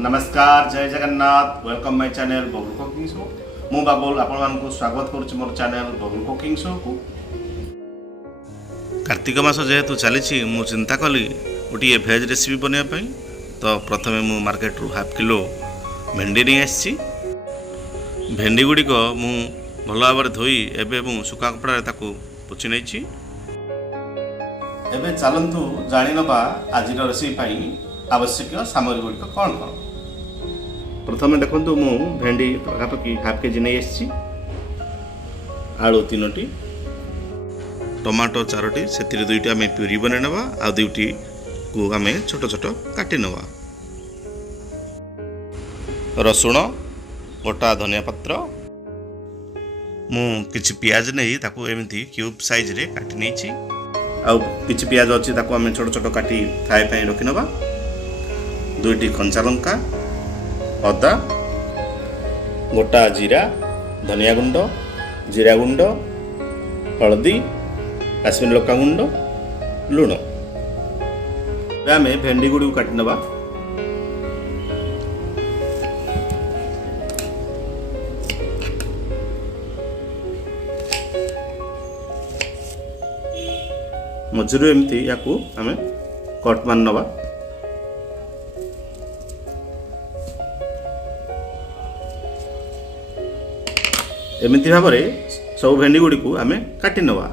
नमस्कार जय Jagannath welcome my channel Babul cooking show मु बाबुल आपण को स्वागत करुच्ची मोर चैनल बबुल कुकिंग शो को। कार्तिक मास जेहेतु चली मु चिंता कली गोटे भेज रेसिपी बनवाई तो प्रथमे मु मार्केट रू हाफ किलो भेंडी नहीं आसी भेंडी गुड़िक मु भल भाव धोई एवं सुखा कपड़ा ताकू पोछि नहीं एबे चलतु जानी नबा आज रेसिपी आवश्यक सामग्री गुड़िक कौन कौन। प्रथम देखु मु भेंडी पाखापाखि हाफ केजी नहीं आसी आलू 3टी टमाटो 4टी से 2टी आम प्यूरी बन आ 2टी को आम छोट छोट काटी नवा रसुण गोटा धनिया पत्र मु किछि प्याज नहीं ताकू एमती क्यूब साइज रे काटी नहीं आ किछि प्याज अच्छी ताकू आम छोट छोट काटी फ्राए ପାଇଁ रखि नवा 2टी कंचा लंका अदा गोटा जीरा धनिया गुंड जीरा गुंड हलदी काश्मीर लंका गुंड लुण आम भेंडी गुड़ी काटी नवा मझिरु एमती याकू आम कट मान नवा एमती भाव सब भेंडी गुड़ी को आम काटी नवा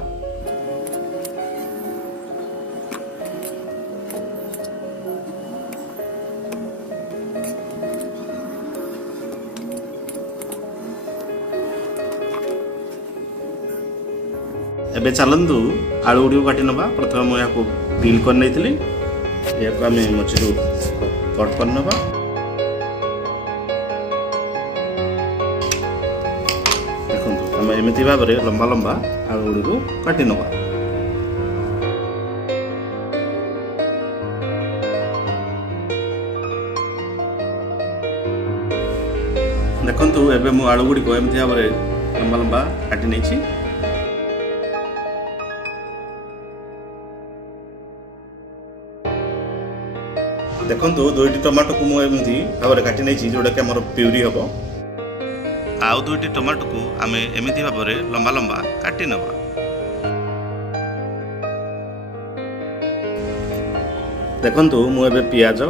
एबे चलतु आलू गुड़ी काटी नवा प्रथम मुझे यहाँ पील कर नहीं या आम मझिरु कट कर नवा एमती भाव लंबा लंबा आलू गुड़ी को काटी नवा देखु एबे मु आलू गुड़ी को एमती भाव लंबा लंबा काटी नहीं देखु 2टी टमाटो को मुझे भाव काटी नहीं जोटा कि आम प्यूरी हम आउ 2टी टमाटो को आम एमती भाव लंबा लंबा काटी नवा देखु मुझे पियाज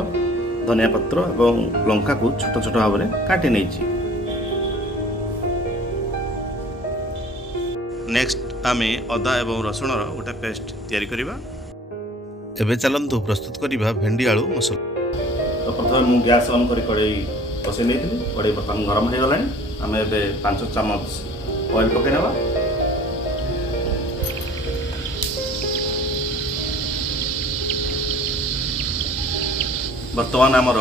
धनिया पत्र और लंका को छोट छोट भाव काटी नहीं। नेक्स्ट आम अदा एवं रसुण गोटे पेस्ट तैयारी करबा। एबे चलतु प्रस्तुत करबा भेंडी आलू मसला। तो प्रथम मु गैस ऑन कर कड़े बसई नहीं कड़े बर्तमान गरम हो गला आम ए 5 चामच ऑयल पकई नवा बर्तमान आमर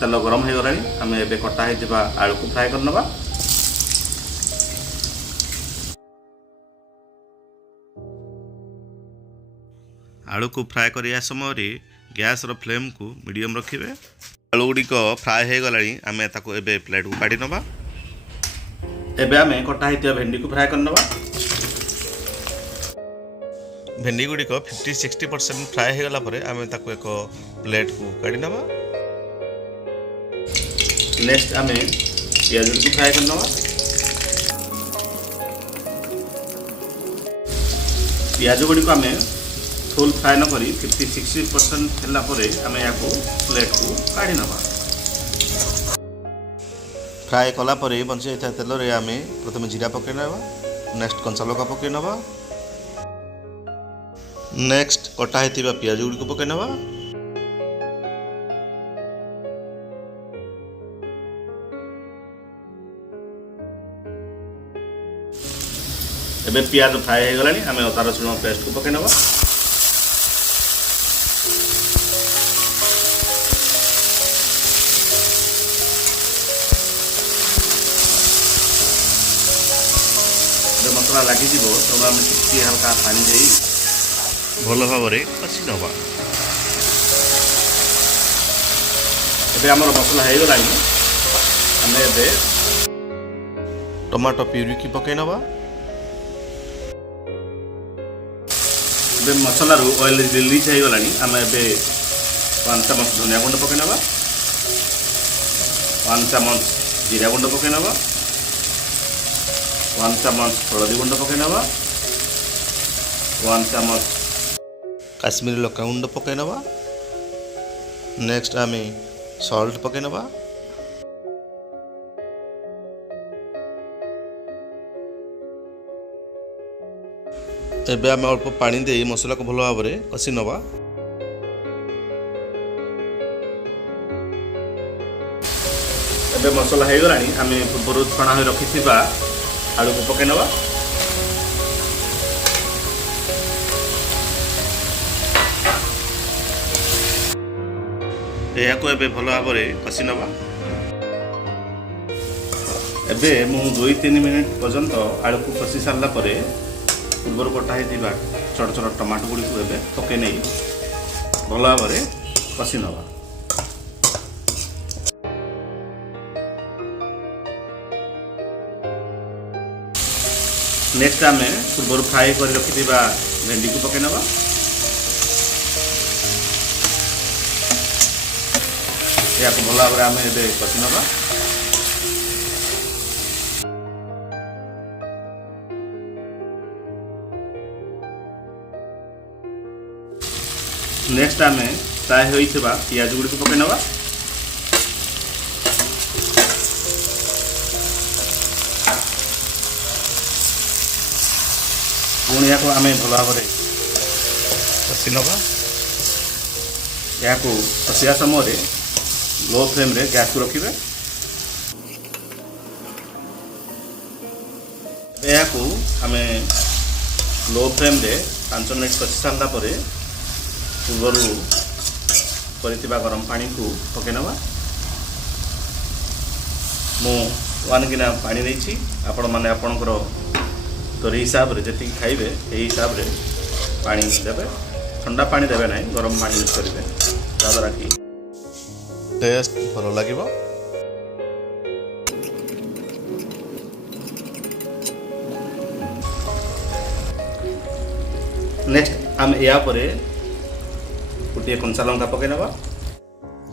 तेल गरम हो गला आम ए कटा होता आलू को फ्राए कर नवा आलू को फ्राए करिया समय गैस रो फ्लेम को मीडियम रखिए आलू गुड़िक फ्राए हो गला आम ताको एबे प्लेट को काढ़ी नवा एबे आम कटा होता भेंडी को फ्राए कर नवा भेंडी गुड़िक 50-60% फ्राए हो गला परे आम ताको एक प्लेट को काढ़ी नवा नेक्स्ट आम पियाज को फ्राए कर नवा पियाज गुड़िक आम फुल फ्राए न करी 50-60% होला परे आम या प्लेट को काढ़ी नवा फ्राए कला परे बंची था तेल रे आम प्रथम जीरा पकई नवा नेक्स्ट कंचा लंका पकई नवा नेक्स्ट कटा होता पियाज गुड़ी को पकई नवा एबे पियाज फ्राए हो गलानी आम अदा रसुण पेस्ट को पकई नवा मसला लगी तो आम टी हल्का पानी दे भल भाव कषि नवा एबे आमर मसला हो गला आम ए टमाटो प्यूरी की पकई नवा मसला ऑयल रिलीज हो गला आम ए 5 चामच धनिया गुंड पकई नवा 1 ଚାମଚ ଜିରା ଗୁଣ୍ଡ ପକାଇ ନେବା, 1 ଚାମଚ ହଳଦୀ ଗୁଣ୍ଡ ପକାଇ ନେବା, 1 ଚାମଚ କାଶ୍ମୀରୀ ଲଙ୍କା ଗୁଣ୍ଡ ପକାଇ ନେବା। ନେକ୍ସଟ ଆମେ ସଲ୍ଟ ପକାଇ ନେବା। ଏବେ ଆମେ ଅଳ୍ପ ପାଣି ଦେଇ ମସଲାକୁ ଭଲ ଭାବରେ କଷି ନେବା। ଏବେ ମସଲା ହେଇଗଲାଣି, ଆମେ ପୂର୍ବରୁ ଛଣା ହୋଇ ରଖିଥିବା ଆଳୁକୁ ପକାଇ ନେବା। ଏହାକୁ ଏବେ ଭଲ ଭାବରେ କଷି ନେବା। ଏବେ ମୁଁ 2-3 ମିନିଟ୍ ପର୍ଯ୍ୟନ୍ତ ଆଳୁକୁ କଷି ସାରିଲା ପରେ ପୂର୍ବରୁ କଟା ହେଇଥିବା ଛୋଟ ଛୋଟ ଟମାଟୋ ଗୁଡ଼ିକୁ ଏବେ ପକାଇ ନେଇ ଭଲ ଭାବରେ କଷି ନେବା। ନେକ୍ସଟ ଆମେ ପୂର୍ବରୁ ଫ୍ରାଏ କରି ରଖିଥିବା ଭେଣ୍ଡିକୁ ପକାଇ ନେବା। ଏହାକୁ ଭଲ ଭାବରେ ଆମେ ଏବେ କଷି ନେବା। ନେକ୍ସଟ ଆମେ ଫ୍ରାଏ ହୋଇଥିବା ପିଆଜ ଗୁଡ଼ିକୁ ପକାଇ ନେବା। ପୁଣି ଏହାକୁ ଆମେ ଭଲ ଭାବରେ କଷି ନେବା। ଏହାକୁ କଷିବା ସମୟରେ लो फ्लेम रे गैस को रखिए। यह आम लो फ्लेम रे 5 मिनट कषि सारा पूर्वर गरम पानी को पकई नवा। मु 1 गिना पानी नहीं आपण मैंने आपणकर तरी हिसाब से जी खाइबे यही हिसाब से पानी देवे। ठंडा पानी देवे ना, गरम पानी यूज करेंगे जहाँद्वारा कि टेस्ट भल लगे। नेक्स्ट आम या गोटे कंचा लंका पकई नवा।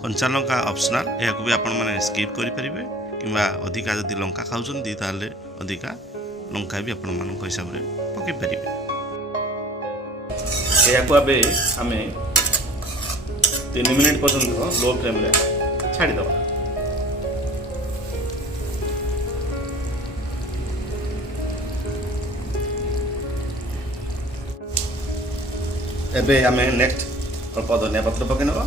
कंचा लंका ऑप्शनल, यह भी आपण मैंने स्किप करें कि अधिका जदि लंका खाऊँ ताले अधिका लंका भी आपण मान हिसाब से पकई पारे। यह आम 3 मिनट पर्यंत लो फ्लेम रे छाड़ीद। एबे आम नेक्स्ट अल्प धनिया पत्र पकई नवा।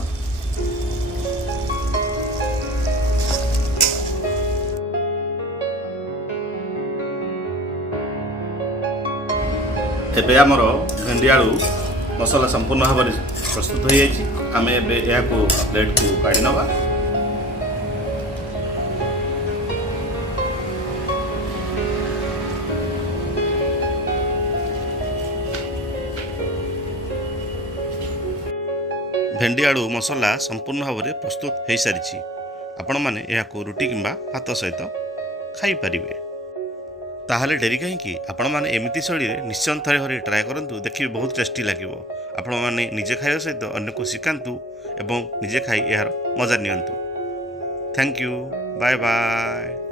एबे आमर भेंडी आलू मसला संपूर्ण भाव में प्रस्तुत हो जाए। आम यहाँ प्लेट को काढ़ी नवा। भेंडी आलू मसला संपूर्ण भाव में प्रस्तुत हो सारी। आपण मैंने यहाँ रुटी किंबा भात सहित खाई पारिबे। ताहले डेरी कहीं आपण मैंने एमती शैली निश्चय थे घरे ट्राए करूँ, देखिए बहुत टेस्टी लगे। आपण मैंने निजे खाଇବା सहित अन्य को शिखातु एवं निजे खाई यार मजा नियंतु। Thank you, bye bye.